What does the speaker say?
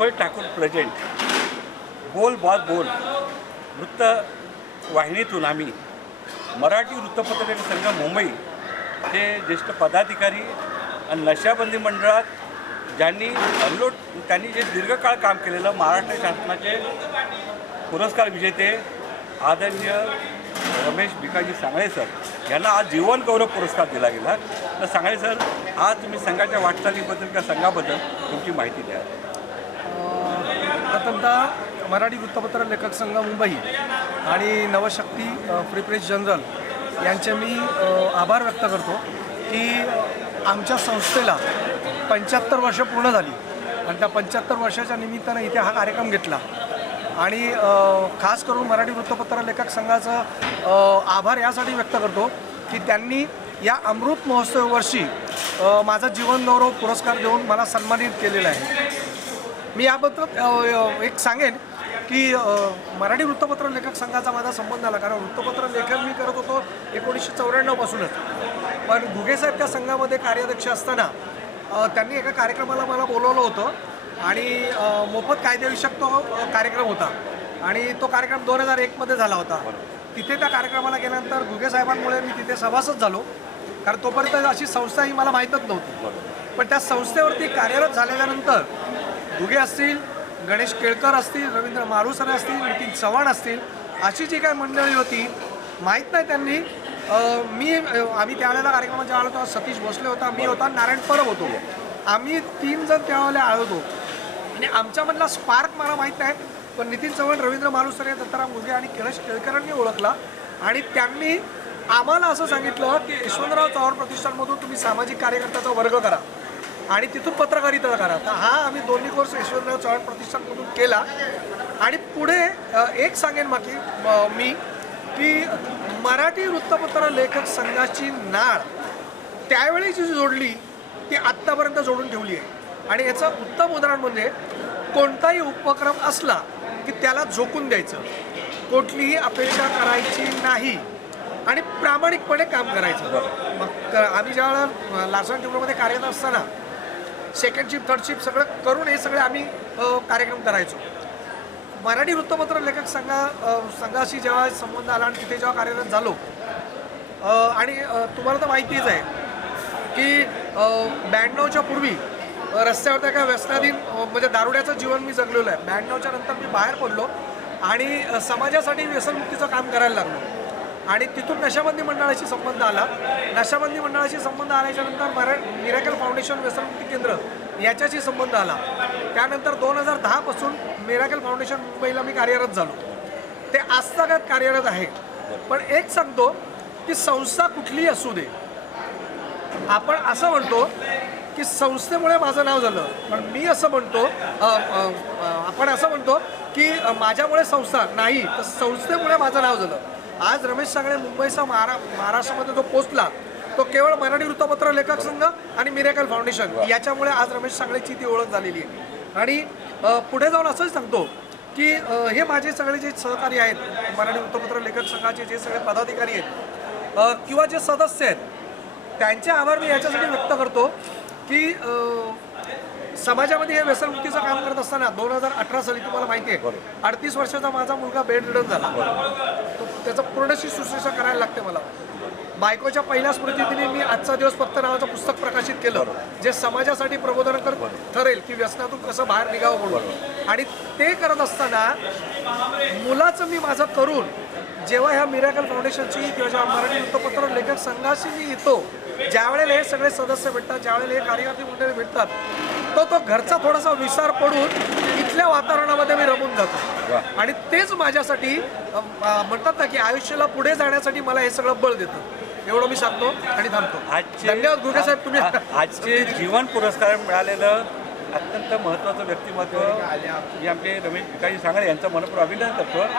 Legend बोल boss बोल. वृत्तवाहिनीतून आम्ही मराठी वृत्तपत्रकार संघ मुंबई हे ज्येष्ठ पदाधिकारी आणि नशाबंदी मंडळात ज्यांनी अनलोट त्यांनी जे दीर्घकाळ काम केलेलं महाराष्ट्र शासनाचे पुरस्कार विजेते आदरणीय रमेश भिकाजी सांगळे सर यांना आज जीवन गौरव पुरस्कार दिला गेला. तर सांगळे सर आज तुम्ही संघाच्या वाटचालीबद्दल किंवा संघाबद्दल तुमची माहिती द्या. प्रथमतः मराठी वृत्तपत्र लेखक संघ मुंबई आणि नवशक्ती फ्री प्रेस जनरल यांचे मी आभार व्यक्त करतो की आमच्या संस्थेला पंच्याहत्तर वर्ष पूर्ण झाली आणि त्या पंच्याहत्तर वर्षाच्या निमित्तानं इथे हा कार्यक्रम घेतला. आणि खास करून मराठी वृत्तपत्र लेखक संघाचं आभार यासाठी व्यक्त करतो की त्यांनी या अमृत महोत्सव वर्षी माझा जीवन गौरव पुरस्कार देऊन मला सन्मानित केलेला आहे. मी याबद्दल एक सांगेन की मराठी वृत्तपत्र लेखक संघाचा माझा संबंध आला कारण वृत्तपत्र लेखन मी करत होतो एकोणीसशे चौऱ्याण्णवपासूनच पण घुगेसाहेब त्या संघामध्ये कार्याध्यक्ष असताना त्यांनी एका कार्यक्रमाला मला बोलवलं होतं आणि मोफत कायदेविषयक तो कार्यक्रम होता. आणि तो कार्यक्रम दोन हजार एकमध्ये झाला होता. तिथे त्या कार्यक्रमाला गेल्यानंतर घुगेसाहेबांमुळे मी तिथे सभासद झालो. कारण तोपर्यंत अशी संस्था ही मला माहीतच नव्हती. पण त्या संस्थेवरती कार्यरत झाल्यानंतर दुगे असतील गणेश केळकर असतील रवींद्र मारुसरे असतील नितीन चव्हाण असतील अशी जी काही मंडळी होती माहीत नाही त्यांनी. मी आम्ही त्यावेळेला कार्यक्रमात जेव्हा आलो तेव्हा सतीश भोसले होता मी होता नारायण परब होतो. आम्ही तीन जण त्यावेळेला आलो होतो. आणि आमच्यामधला स्पार्क मला माहीत नाही पण नितीन चव्हाण रवींद्र मारुसरे दत्ताराम मुगे आणि गणेश केळकरांनी ओळखला. आणि त्यांनी आम्हाला असं सांगितलं की यशवंतराव चव्हाण प्रतिष्ठानमधून तुम्ही सामाजिक कार्यकर्त्याचा वर्ग करा. आणि तिथून पत्रकारिता करा. तर हा आम्ही दोन्ही कोर्स यशवंतराव चव्हाण प्रतिष्ठानमधून केला. आणि पुढे एक सांगेन बाकी मी की मराठी वृत्तपत्र लेखक संघाची नाळ त्यावेळी जी जोडली ती आत्तापर्यंत जोडून ठेवली आहे. आणि याचं उत्तम उदाहरण म्हणजे कोणताही उपक्रम असला की त्याला झोकून द्यायचं. कुठलीही अपेक्षा करायची नाही. आणि प्रामाणिकपणे काम करायचं. मग क- आम्ही ज्यावेळेला लार्सन टिब्रोमध्ये कार्यरत असताना सेकंड शिप थर्ड शिप सगळं करून हे सगळे आम्ही कार्यक्रम करायचो. मराठी वृत्तपत्र लेखक संघा संघाशी जेव्हा संबंध आला आणि तिथे जेव्हा कार्यरत झालो आणि तुम्हाला तर माहितीच आहे की ब्याण्णवच्या पूर्वी रस्त्यावर त्या काय व्यसनाधीन म्हणजे दारुड्याचं जीवन मी जगलेलं आहे. ब्याण्णवच्या नंतर मी बाहेर पडलो आणि समाजासाठी व्यसनमुक्तीचं काम करायला लागलो. आणि तिथून नशाबंदी मंडळाशी संबंध आला. नशाबंदी मंडळाशी संबंध आल्याच्यानंतर मरा मिरेकल फाउंडेशन व्यसनमुक्ती केंद्र याच्याशी संबंध आला. त्यानंतर दोन हजार दहापासून मिराकल फाउंडेशन मुंबईला मी कार्यरत झालो. ते आजतागायत कार्यरत आहे. पण एक सांगतो की संस्था कुठलीही असू दे. आपण असं म्हणतो की संस्थेमुळे माझं नाव झालं. पण मी असं म्हणतो आपण असं म्हणतो की माझ्यामुळे संस्था नाही तर संस्थेमुळे माझं नाव झालं. आज रमेश सागळे मुंबईचा महारा महाराष्ट्रामध्ये जो पोचला तो केवळ मराठी वृत्तपत्र लेखक संघ आणि मिरेकल फाउंडेशन याच्यामुळे आज रमेश सागळेची ती ओळख झालेली आहे. आणि पुढे जाऊन असंच सांगतो की हे माझे सगळे जे सहकारी आहेत मराठी वृत्तपत्र लेखक संघाचे जे सगळे पदाधिकारी आहेत किंवा जे सदस्य आहेत त्यांचे आभार मी याच्यासाठी व्यक्त करतो की समाजामध्ये हे व्यसनमुक्तीचं काम करत असताना दोन हजार अठरा साली तुम्हाला माहिती आहे अडतीस वर्षाचा माझा मुलगा बेड रिडन झाला त्याचं पूर्णशी शुश्रूषा करायला लागते मला. बायकोच्या पहिल्या स्मृतीदिनी मी आजचा दिवस फक्त नावाचं पुस्तक प्रकाशित केलं जे समाजासाठी प्रबोधनकर ठरेल की व्यसनातून कसं बाहेर निघावं म्हणून. आणि ते करत असताना मुलाचं मी माझं करून जेव्हा ह्या मिराकल फाउंडेशनची किंवा जेव्हा मराठी वृत्तपत्र लेखक संघाशी मी येतो ज्यावेळेला हे सगळे सदस्य भेटतात ज्यावेळेला हे कार्यकर्ते मंडळी भेटतात तो तो घरचा थोडासा विसार पडून इथल्या वातावरणामध्ये मी रमून जातो? आणि तेच माझ्यासाठी म्हणतात ना की आयुष्याला पुढे जाण्यासाठी मला हे सगळं बळ देतं. एवढं मी सांगतो आणि थांबतो. आजचे धन्यवाद गुगे साहेब तुम्ही आजचे जीवन पुरस्कार मिळालेलं अत्यंत महत्त्वाचं व्यक्तिमत्व. हे आमचे रमेश भिकाजी सांगळे यांचं मनपूर्वक अभिनंदन करतो.